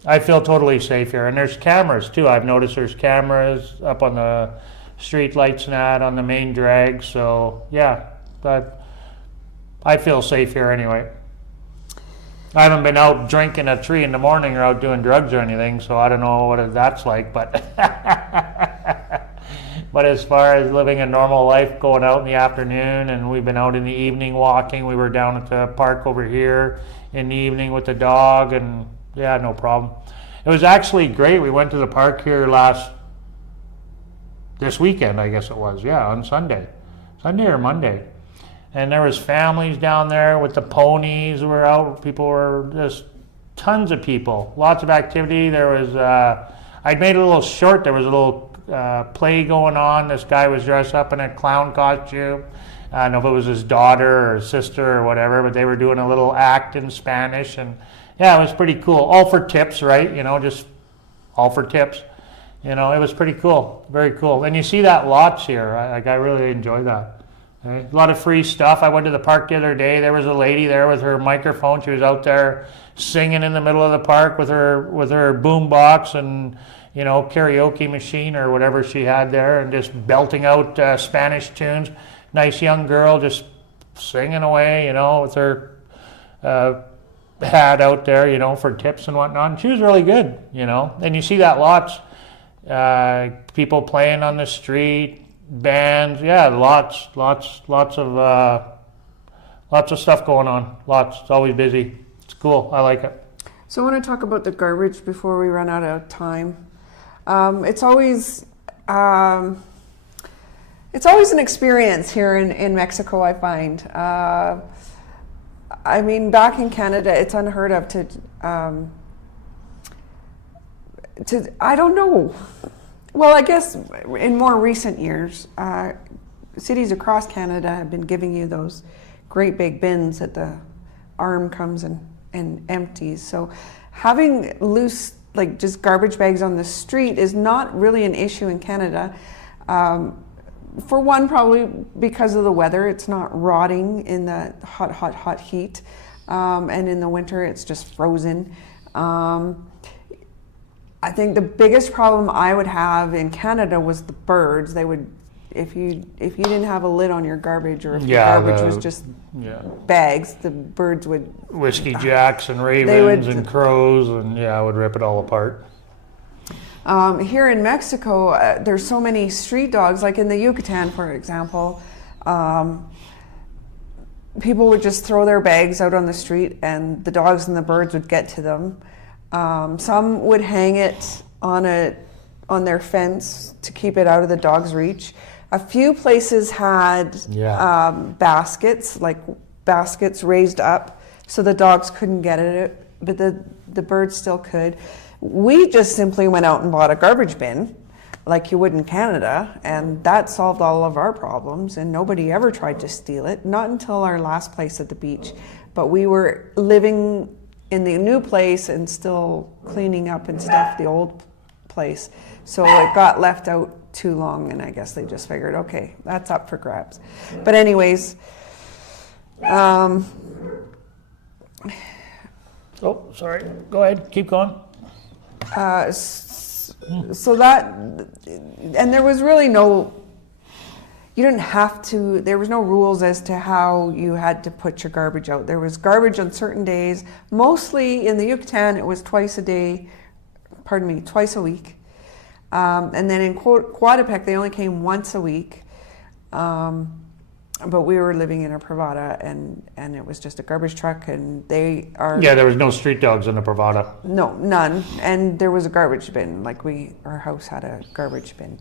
I feel totally safe here. And there's cameras too. I've noticed there's cameras up on the street lights and that on the main drag. So yeah, but I feel safe here anyway. I haven't been out drinking at 3 in the morning or out doing drugs or anything, so I don't know what that's like, but but as far as living a normal life, going out in the afternoon, and we've been out in the evening walking. We were down at the park over here in the evening with the dog, and yeah, no problem. It was actually great. We went to the park here this weekend, I guess it was. Yeah, on Sunday or Monday. And there was families down there with the ponies were out. People were just tons of people, lots of activity. There was, I'd made a little short. There was a little play going on. This guy was dressed up in a clown costume. I don't know if it was his daughter or his sister or whatever, but they were doing a little act in Spanish. And yeah, it was pretty cool. All for tips, right? Just all for tips. It was pretty cool. Very cool. And you see that lots here. I really enjoy that. A lot of free stuff. I went to the park the other day. There was a lady there with her microphone. She was out there singing in the middle of the park with her boom box and karaoke machine or whatever she had there, and just belting out Spanish tunes. Nice young girl just singing away, with her hat out there, for tips and whatnot. And she was really good, And you see that lots. People playing on the street. Bands, yeah, lots of stuff going on. It's always busy. It's cool. I like it. So I want to talk about the garbage before we run out of time. It's always an experience here in Mexico, I find. Back in Canada, it's unheard of to I don't know. Well, I guess in more recent years, cities across Canada have been giving you those great big bins that the arm comes and empties. So having loose, just garbage bags on the street is not really an issue in Canada. For one, probably because of the weather. It's not rotting in the hot heat. And in the winter, it's just frozen. I think the biggest problem I would have in Canada was the birds. They would, if you didn't have a lid on your garbage, or if your garbage was just bags, the birds would whiskey jacks and ravens and crows, and would rip it all apart. Here in Mexico, there's so many street dogs. Like in the Yucatan, for example, people would just throw their bags out on the street, and the dogs and the birds would get to them. Some would hang it on their fence to keep it out of the dog's reach. A few places had baskets raised up so the dogs couldn't get at it, but the birds still could. We just simply went out and bought a garbage bin like you would in Canada, and that solved all of our problems, and nobody ever tried to steal it, not until our last place at the beach. But we were living in the new place and still cleaning up and stuff the old place. So it got left out too long, and I guess they just figured, okay, that's up for grabs. But anyways, oh, sorry. Go ahead. Keep going. So that, and there was really you didn't have to, there was no rules as to how you had to put your garbage out. There was garbage on certain days. Mostly in the Yucatan, it was twice a week. And then in Coatepec, they only came once a week. But we were living in a Privada, and it was just a garbage truck, and they are... Yeah, there was no street dogs in the Privada. No, none. And there was a garbage bin. Our house had a garbage bin.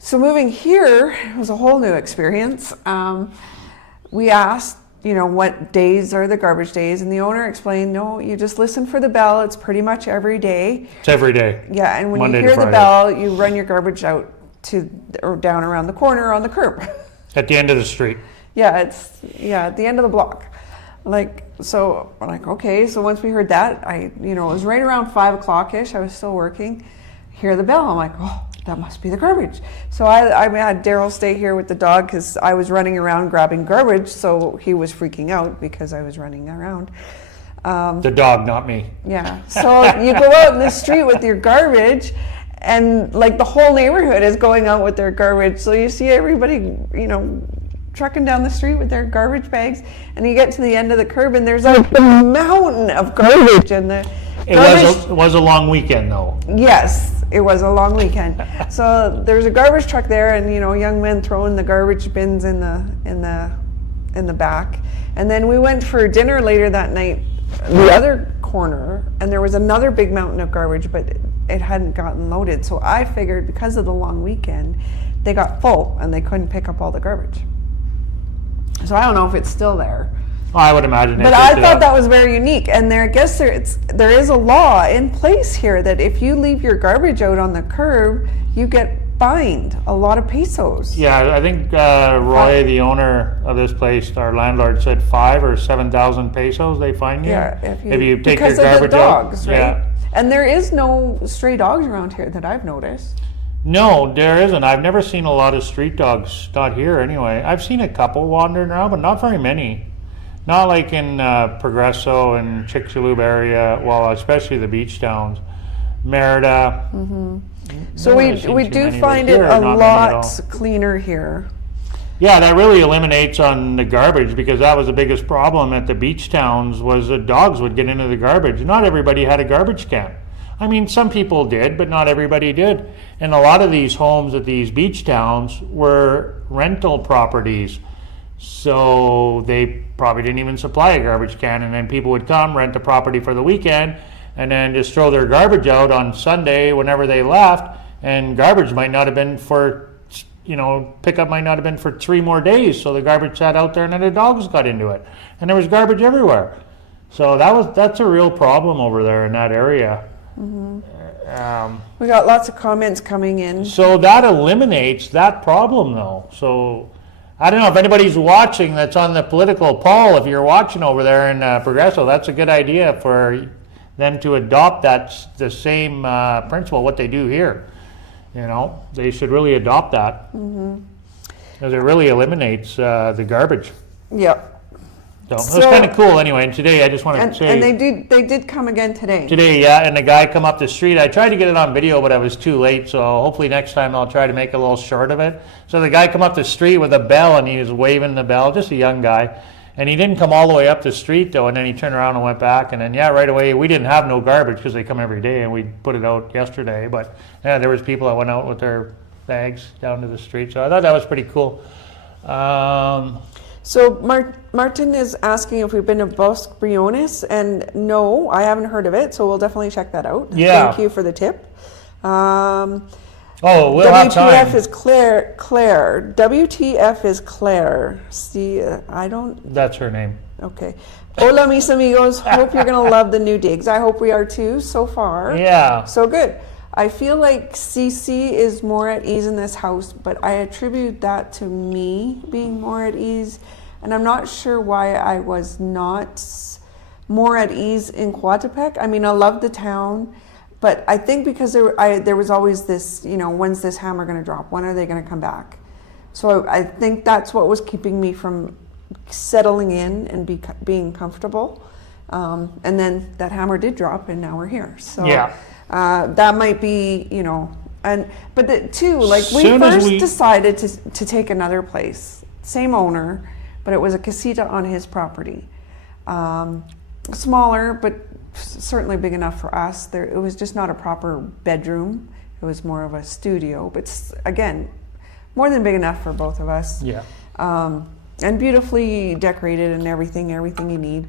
So moving here was a whole new experience. We asked, what days are the garbage days? And the owner explained, no, you just listen for the bell. It's pretty much every day. It's every day. Yeah, and when Monday you hear to the bell, you run your garbage out or down around the corner on the curb. At the end of the street. At the end of the block. So we're like, okay. So once we heard that, it was right around 5 o'clock-ish. I was still working. Hear the bell. I'm like, oh, that must be the garbage. So I had Daryl stay here with the dog because I was running around grabbing garbage. So he was freaking out because I was running around. The dog, not me. Yeah. So you go out in the street with your garbage, and the whole neighborhood is going out with their garbage. So you see everybody, trucking down the street with their garbage bags, and you get to the end of the curb, and there's a mountain of garbage. And it was a long weekend, though. Yes, it was a long weekend. So there's a garbage truck there, and young men throwing the garbage bins in the back. And then we went for dinner later that night. The other corner, and there was another big mountain of garbage, but it hadn't gotten loaded. So I figured because of the long weekend, they got full and they couldn't pick up all the garbage. So I don't know if it's still there. I would imagine. But I thought that was very unique, and I guess there is a law in place here that if you leave your garbage out on the curb, you get fined a lot of pesos. Yeah, I think Roy, the owner of this place, our landlord, said 5,000 or 7,000 pesos they fine you. Yeah, if you take because your of garbage the dogs, out. right? Yeah. And there is no stray dogs around here that I've noticed. No, there isn't. I've never seen a lot of street dogs, not here anyway. I've seen a couple wandering around, but not very many. Not like in Progreso and Chicxulub area, well, especially the beach towns. Merida. Mm-hmm. So we do find it a lot cleaner here. Yeah, that really eliminates on the garbage, because that was the biggest problem at the beach towns, was the dogs would get into the garbage. Not everybody had a garbage can. I mean, some people did, but not everybody did. And a lot of these homes at these beach towns were rental properties. So they probably didn't even supply a garbage can, and then people would come, rent the property for the weekend, and then just throw their garbage out on Sunday whenever they left, and garbage might not have been for, pickup might not have been for 3 more days, so the garbage sat out there and then the dogs got into it. And there was garbage everywhere. So that's a real problem over there in that area. Mm-hmm. We got lots of comments coming in. So that eliminates that problem though. So I don't know if anybody's watching that's on the political poll. If you're watching over there in Progreso, that's a good idea for them to adopt the same principle, what they do here. They should really adopt that. Mm-hmm. Because it really eliminates the garbage. Yep. So it was kind of cool anyway. And today I just wanted to say. And they did come again today. Today, yeah. And the guy come up the street. I tried to get it on video, but I was too late. So hopefully next time I'll try to make a little short of it. So the guy come up the street with a bell, and he was waving the bell. Just a young guy. And he didn't come all the way up the street though. And then he turned around and went back. And then right away we didn't have no garbage because they come every day, and we put it out yesterday. But yeah, there was people that went out with their bags down to the street. So I thought that was pretty cool. So Martin is asking if we've been to Bosque Briones, and no, I haven't heard of it, so we'll definitely check that out. Yeah. Thank you for the tip. We'll have time. WTF is Claire. WTF is Claire. See, I don't... That's her name. Okay. Hola, mis amigos. Hope you're going to love the new digs. I hope we are too, so far. Yeah. So good. I feel like CC is more at ease in this house, but I attribute that to me being more at ease. And I'm not sure why I was not more at ease in Coatepec. I mean, I love the town, but I think because there was always this, when's this hammer going to drop? When are they going to come back? So I think that's what was keeping me from settling in and being comfortable. And then that hammer did drop, and now we're here. So yeah. That might be, but we first decided to take another place, same owner, but it was a casita on his property. Smaller, but certainly big enough for us. It was just not a proper bedroom. It was more of a studio, but again, more than big enough for both of us. Yeah. And beautifully decorated and everything you need.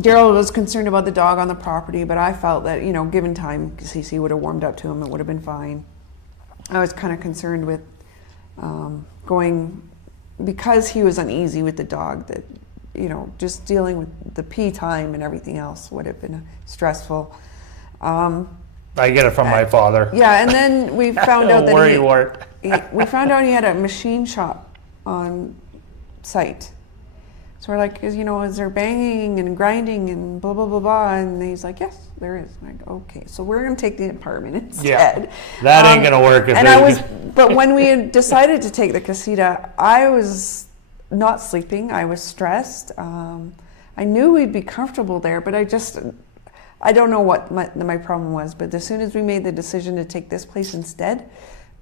Gerald was concerned about the dog on the property, but I felt that, given time, CC would have warmed up to him. It would have been fine. I was kind of concerned with going, because he was uneasy with the dog, that, just dealing with the pee time and everything else would have been stressful. I get it from my father. Yeah, and then we found out that we found out he had a machine shop on site. So we're like, is there banging and grinding and blah, blah, blah, blah? And he's like, yes, there is. I'm like, okay, so we're going to take the apartment instead. Yeah, that ain't going to work. But when we had decided to take the casita, I was not sleeping. I was stressed. I knew we'd be comfortable there, but I don't know what my problem was. But as soon as we made the decision to take this place instead,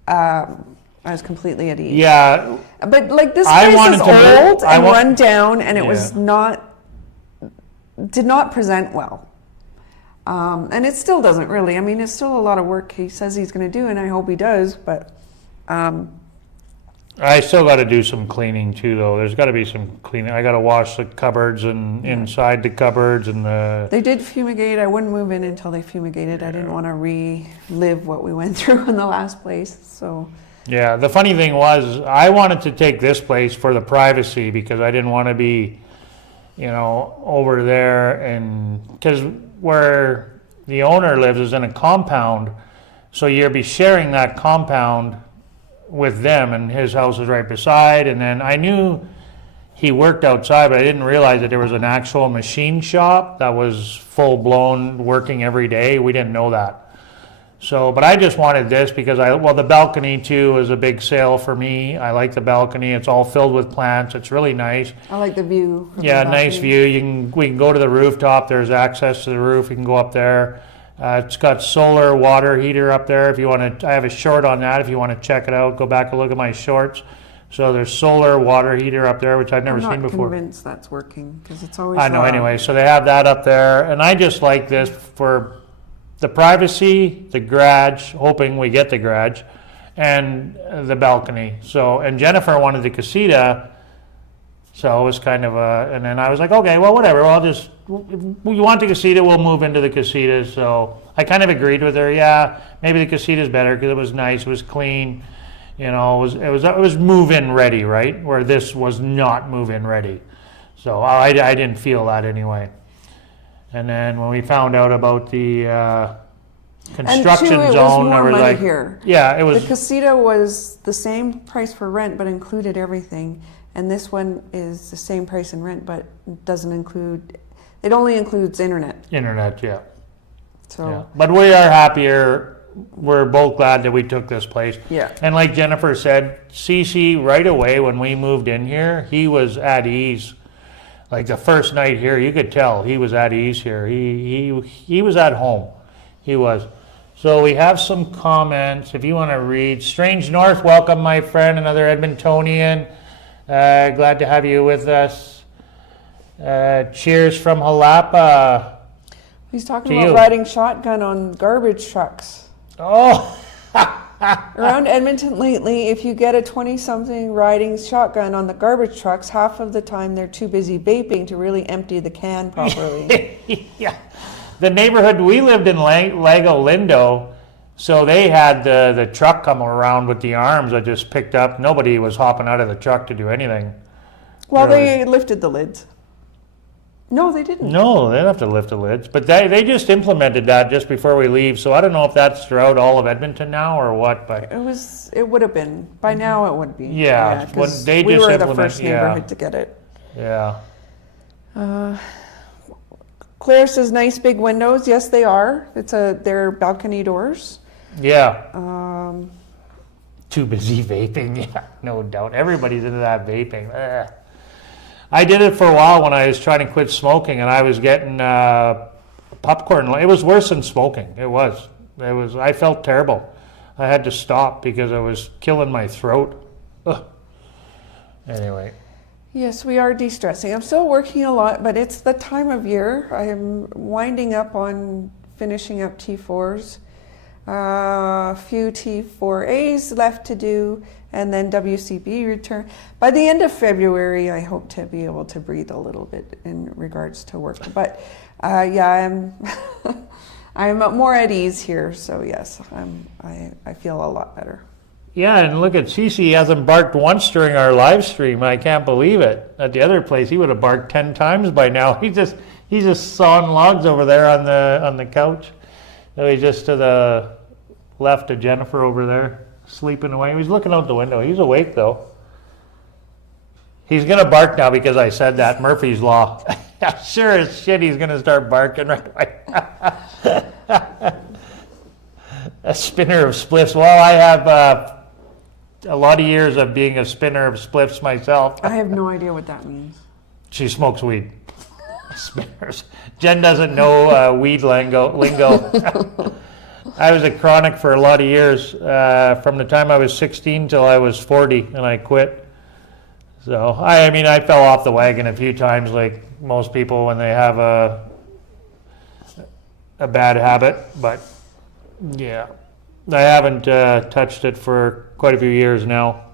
I was completely at ease. Yeah. But this place is old and run down, and it was did not present well. And it still doesn't really. I mean, it's still a lot of work he says he's going to do, and I hope he does, but I still got to do some cleaning too, though. There's got to be some cleaning. I got to wash the cupboards and inside the cupboards and the. They did fumigate. I wouldn't move in until they fumigated. I didn't want to relive what we went through in the last place. So. Yeah, the funny thing was, I wanted to take this place for the privacy because I didn't want to be, over there, and because where the owner lives is in a compound, so you'll be sharing that compound with them, and his house is right beside. And then I knew he worked outside, but I didn't realize that there was an actual machine shop that was full blown working every day. We didn't know that. So, but I just wanted this because the balcony too is a big sale for me. I like the balcony. It's all filled with plants. It's really nice. I like the view. Yeah, nice view. We can go to the rooftop. There's access to the roof. You can go up there. It's got solar water heater up there. If you want to, I have a short on that. If you want to check it out, go back and look at my shorts. So there's solar water heater up there, which I've never seen before. I'm not convinced that's working because it's always. I know. Anyway, so they have that up there, and I just like this for the privacy, the garage, hoping we get the garage, and the balcony. So, and Jennifer wanted the casita, so it was kind of and then I was like, okay, well, whatever, if we want the casita, we'll move into the casita. So I kind of agreed with her, yeah, maybe the casita's better because it was nice, it was clean, it was move-in ready, right? Where this was not move-in ready. So I didn't feel that anyway. And then when we found out about the construction and two, zone, it was more money here. Yeah, it was. The casita was the same price for rent, but included everything. And this one is the same price in rent, but doesn't include. It only includes internet. Internet, yeah. So. Yeah. But we are happier. We're both glad that we took this place. Yeah. And like Jennifer said, Cece right away when we moved in here, he was at ease. Like the first night here, you could tell he was at ease here. He was at home. He was. So we have some comments if you want to read. Strange North, welcome my friend, another Edmontonian. Glad to have you with us. Cheers from Xalapa. He's talking about riding shotgun on garbage trucks. Oh. Around Edmonton lately, if you get a 20-something riding shotgun on the garbage trucks, half of the time they're too busy vaping to really empty the can properly. Yeah. The neighborhood we lived in, Lago Lindo, so they had the truck come around with the arms that just picked up. Nobody was hopping out of the truck to do anything. Well, really. They lifted the lids. No, they didn't. No, they didn't have to lift the lids. But they just implemented that just before we leave. So I don't know if that's throughout all of Edmonton now or what. But it would have been. By now it would be. Yeah, when they we just were implement, the first neighborhood to get it. Yeah. Claire says nice big windows. Yes, they are. They're balcony doors. Yeah. Too busy vaping. Yeah, no doubt. Everybody's into that vaping. Ugh. I did it for a while when I was trying to quit smoking, and I was getting popcorn. It was worse than smoking. It was. I felt terrible. I had to stop because I was killing my throat. Ugh. Anyway. Yes, we are de-stressing. I'm still working a lot, but it's the time of year. I'm winding up on finishing up T4s. A few T4As left to do, and then WCB return. By the end of February, I hope to be able to breathe a little bit in regards to work. But I'm I'm more at ease here, so yes, I feel a lot better. Yeah, and look at Cece hasn't barked once during our live stream. I can't believe it. At the other place, he would have barked 10 times by now. He's just sawing logs over there on the couch. So he's just to the left of Jennifer over there, sleeping away. He's looking out the window. He's awake though. He's gonna bark now because I said that. Murphy's Law. Sure as shit, he's gonna start barking right away. A spinner of spliffs. Well, I have a lot of years of being a spinner of spliffs myself. I have no idea what that means. She smokes weed. Spinners. Jen doesn't know weed lingo. I was a chronic for a lot of years, from the time I was 16 till I was 40, and I quit. So, I fell off the wagon a few times, like most people when they have a bad habit, but yeah. I haven't touched it for quite a few years now.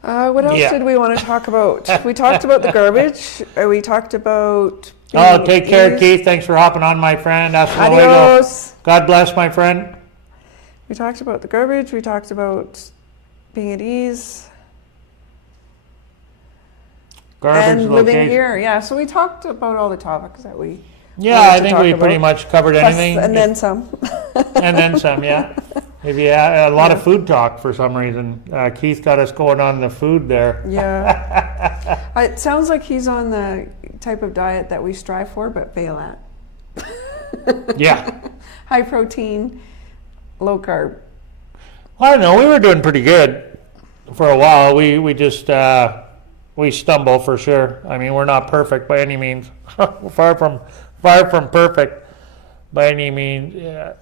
What else Yeah. did we want to talk about? We talked about the garbage. We talked about. Oh, take care, ease. Keith. Thanks for hopping on, my friend. Hasta luego. Adios. God bless, my friend. We talked about the garbage. We talked about being at ease Garbage and living location. here. Yeah. So we talked about all the topics that we. Yeah, wanted I to think talk we pretty about. much covered Plus, anything. and then some. And then some, yeah. Maybe a lot of food talk for some reason. Keith got us going on the food there. Yeah. It sounds like he's on the type of diet that we strive for but fail at. Yeah. High protein, low carb. I don't know. We were doing pretty good for a while. We just we stumble for sure. I mean, we're not perfect by any means. far from perfect by any means. Yeah.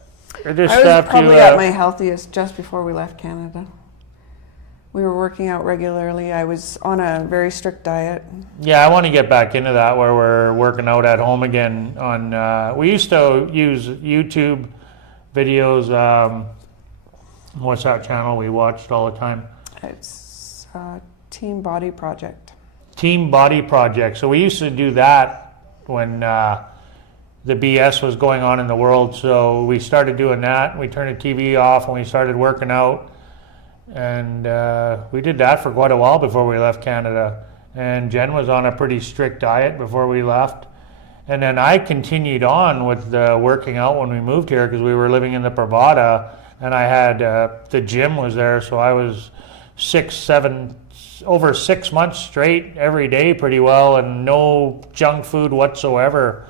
We just I was have probably to, at my healthiest just before we left Canada. We were working out regularly. I was on a very strict diet. Yeah, I want to get back into that where we're working out at home again. On we used to use YouTube videos. What's that channel we watched all the time? It's Team Body Project. Team Body Project. So we used to do that when the BS was going on in the world. So we started doing that. We turned the TV off and we started working out. And we did that for quite a while before we left Canada. And Jen was on a pretty strict diet before we left. And then I continued on with the working out when we moved here because we were living in the Pravada. And I had, the gym was there. So I was over 6 months straight every day pretty well and no junk food whatsoever.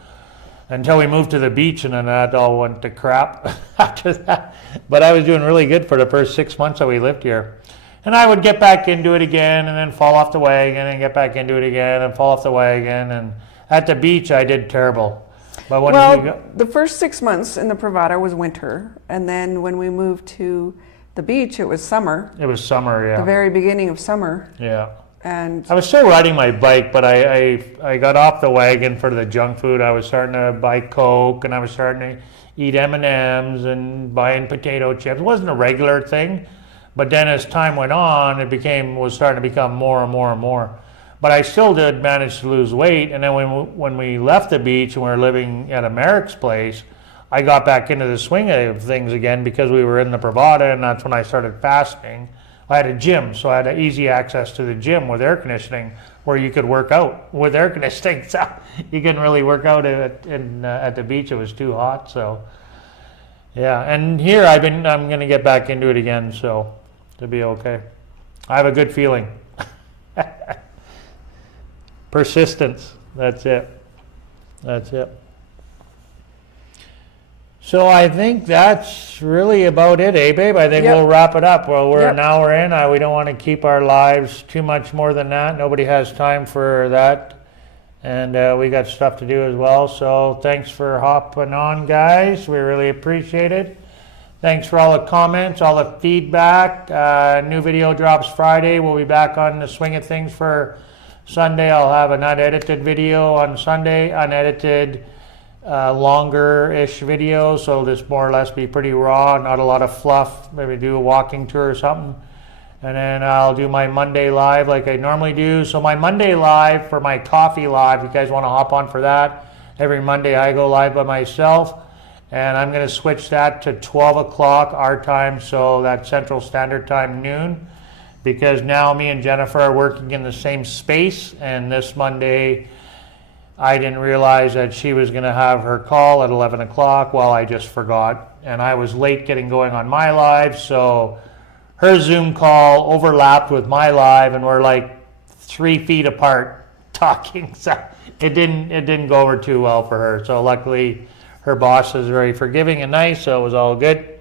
Until we moved to the beach, and then that all went to crap after that. But I was doing really good for the first 6 months that we lived here. And I would get back into it again, and then fall off the wagon, and get back into it again, and fall off the wagon. And at the beach, I did terrible. But when the first 6 months in the Pravada was winter, and then when we moved to the beach, it was summer. It was summer, yeah. The very beginning of summer. Yeah. And I was still riding my bike, but I got off the wagon for the junk food. I was starting to buy Coke, and I was starting to eat M&Ms and buying potato chips. It wasn't a regular thing, but then as time went on, was starting to become more and more and more. But I still did manage to lose weight, and then when we left the beach and we were living at Merrick's place, I got back into the swing of things again because we were in the Pravada, and that's when I started fasting. I had a gym, so I had easy access to the gym with air conditioning where you could work out with air conditioning. So you couldn't really work out at the beach. It was too hot. So yeah, and here I'm going to get back into it again, so to be okay. I have a good feeling. Persistence. That's it. So I think that's really about it, babe? I think we'll wrap it up. Well, we're an hour in. We don't want to keep our lives too much more than that. Nobody has time for that. And we got stuff to do as well. So thanks for hopping on, guys. We really appreciate it. Thanks for all the comments, all the feedback. New video drops Friday. We'll be back on the swing of things for Sunday. I'll have an unedited video on Sunday, unedited longer-ish video, so this more or less be pretty raw, not a lot of fluff. Maybe do a walking tour or something, and then I'll do my Monday live like I normally do. So my Monday live for my coffee live, you guys want to hop on for that. Every Monday I go live by myself, and I'm going to switch that to 12 o'clock our time, so that's Central Standard Time, noon, because now me and Jennifer are working in the same space, and this Monday I didn't realize that she was going to have her call at 11 o'clock. Well, I just forgot. And I was late getting going on my live. So her Zoom call overlapped with my live, and we're like 3 feet apart talking. So it didn't go over too well for her. So luckily her boss is very forgiving and nice. So it was all good.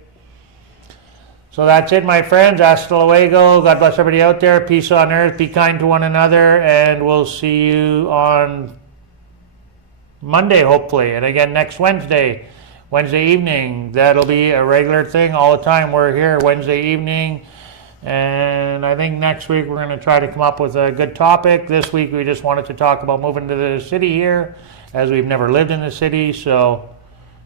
So that's it, my friends. Hasta luego. God bless everybody out there. Peace on earth. Be kind to one another. And we'll see you on Monday, hopefully, and again next Wednesday evening. That'll be a regular thing all the time. We're here Wednesday evening, and I think next week we're going to try to come up with a good topic. This week we just wanted to talk about moving to the city here, as we've never lived in the city. So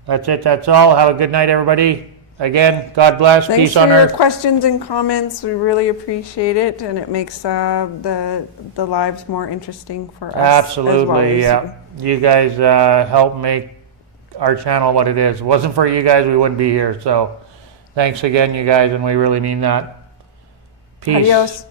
that's it. That's all. Have a good night, everybody. again, God bless, Thanks peace for on your earth. questions and comments. We really appreciate it, and it makes the lives more interesting for us. Absolutely, as well. yeah. You guys help make our channel what it is. If it wasn't for you guys, we wouldn't be here. So thanks again, you guys, and we really mean that. Peace. Adios.